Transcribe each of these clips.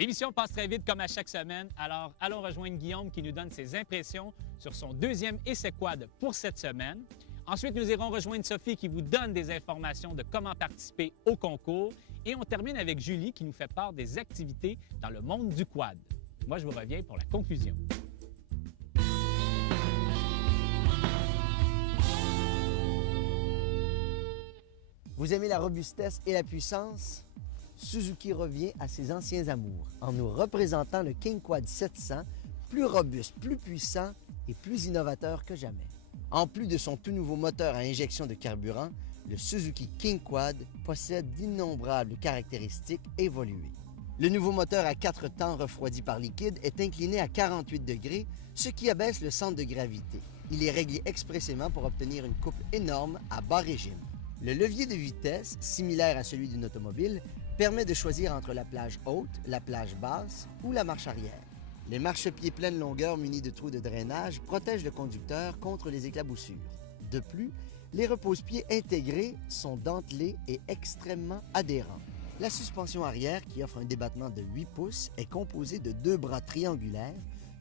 L'émission passe très vite comme à chaque semaine, alors allons rejoindre Guillaume qui nous donne ses impressions sur son deuxième essai quad pour cette semaine. Ensuite, nous irons rejoindre Sophie qui vous donne des informations de comment participer au concours. Et on termine avec Julie qui nous fait part des activités dans le monde du quad. Moi, je vous reviens pour la conclusion. Vous aimez la robustesse et la puissance? Suzuki revient à ses anciens amours en nous représentant le King Quad 700, plus robuste, plus puissant et plus innovateur que jamais. En plus de son tout nouveau moteur à injection de carburant, le Suzuki King Quad possède d'innombrables caractéristiques évoluées. Le nouveau moteur à 4 temps refroidi par liquide est incliné à 48 degrés, ce qui abaisse le centre de gravité. Il est réglé expressément pour obtenir une couple énorme à bas régime. Le levier de vitesse, similaire à celui d'une automobile, permet de choisir entre la plage haute, la plage basse ou la marche arrière. Les marchepieds pleine longueur munis de trous de drainage protègent le conducteur contre les éclaboussures. De plus, les repose-pieds intégrés sont dentelés et extrêmement adhérents. La suspension arrière, qui offre un débattement de 8 pouces, est composée de 2 bras triangulaires,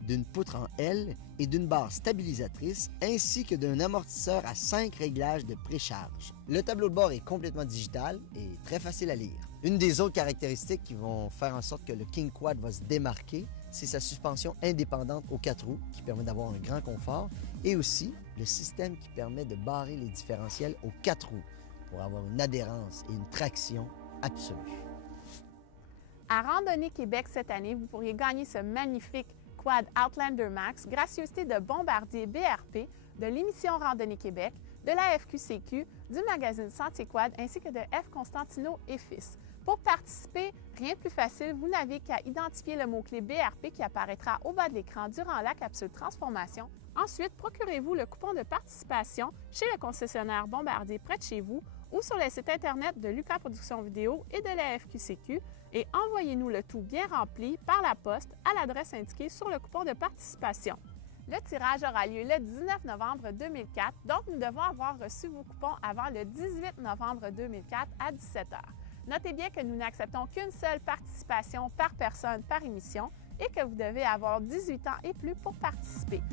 d'une poutre en L et d'une barre stabilisatrice, ainsi que d'un amortisseur à 5 réglages de précharge. Le tableau de bord est complètement digital et très facile à lire. Une des autres caractéristiques qui vont faire en sorte que le King Quad va se démarquer, c'est sa suspension indépendante aux 4 roues, qui permet d'avoir un grand confort, et aussi le système qui permet de barrer les différentiels aux 4 roues pour avoir une adhérence et une traction absolue. À Randonnée Québec cette année, vous pourriez gagner ce magnifique Quad Outlander Max, gracieuseté de Bombardier BRP, de l'émission Randonnée Québec, de la FQCQ, du magazine Sentier Quad ainsi que de F. Constantino et Fils. Pour participer, rien de plus facile, vous n'avez qu'à identifier le mot-clé BRP qui apparaîtra au bas de l'écran durant la capsule Transformation. Ensuite, procurez-vous le coupon de participation chez le concessionnaire Bombardier près de chez vous ou sur le site Internet de Lucas Productions Vidéo et de la FQCQ et envoyez-nous le tout bien rempli par la poste à l'adresse indiquée sur le coupon de participation. Le tirage aura lieu le 19 novembre 2004, donc nous devons avoir reçu vos coupons avant le 18 novembre 2004 à 17h. Notez bien que nous n'acceptons qu'une seule participation par personne par émission et que vous devez avoir 18 ans et plus pour participer.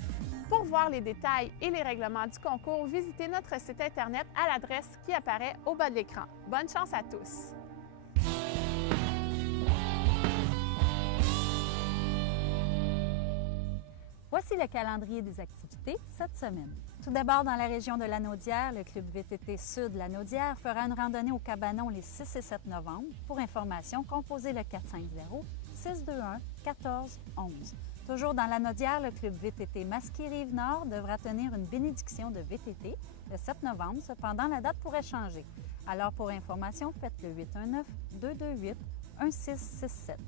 Pour voir les détails et les règlements du concours, visitez notre site Internet à l'adresse qui apparaît au bas de l'écran. Bonne chance à tous! Voici le calendrier des activités cette semaine. Tout d'abord, dans la région de Lanaudière, le club VTT Sud Lanaudière fera une randonnée au Cabanon les 6 et 7 novembre. Pour information, composez le 450-621-1411. Toujours dans Lanaudière, le club VTT Masquis-Rive-Nord devra tenir une bénédiction de VTT le 7 novembre. Cependant, la date pourrait changer. Alors, pour information, faites le 819-228-1667.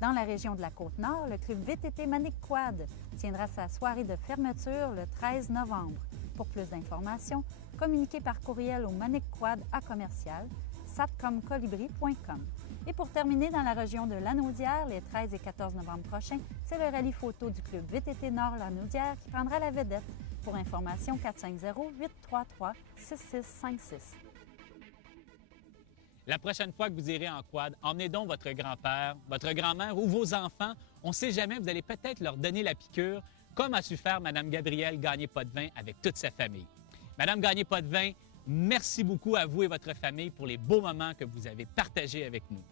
Dans la région de la Côte-Nord, le club VTT Manic Quad tiendra sa soirée de fermeture le 13 novembre. Pour plus d'informations, communiquez par courriel au manicquad@satcomcolibri.com. Et pour terminer, dans la région de Lanaudière, les 13 et 14 novembre prochains, c'est le rallye photo du club VTT Nord Lanaudière qui prendra la vedette. Pour information, 450-833-6656. La prochaine fois que vous irez en quad, emmenez donc votre grand-père, votre grand-mère ou vos enfants. On ne sait jamais, vous allez peut-être leur donner la piqûre, comme a su faire Mme Gabrielle Gagné-Potvin avec toute sa famille. Mme Gagné-Potvin, merci beaucoup à vous et votre famille pour les beaux moments que vous avez partagés avec nous.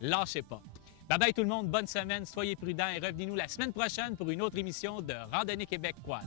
Lâchez pas. Bye-bye tout le monde, bonne semaine, soyez prudents et revenez-nous la semaine prochaine pour une autre émission de Randonnée Québec Quad.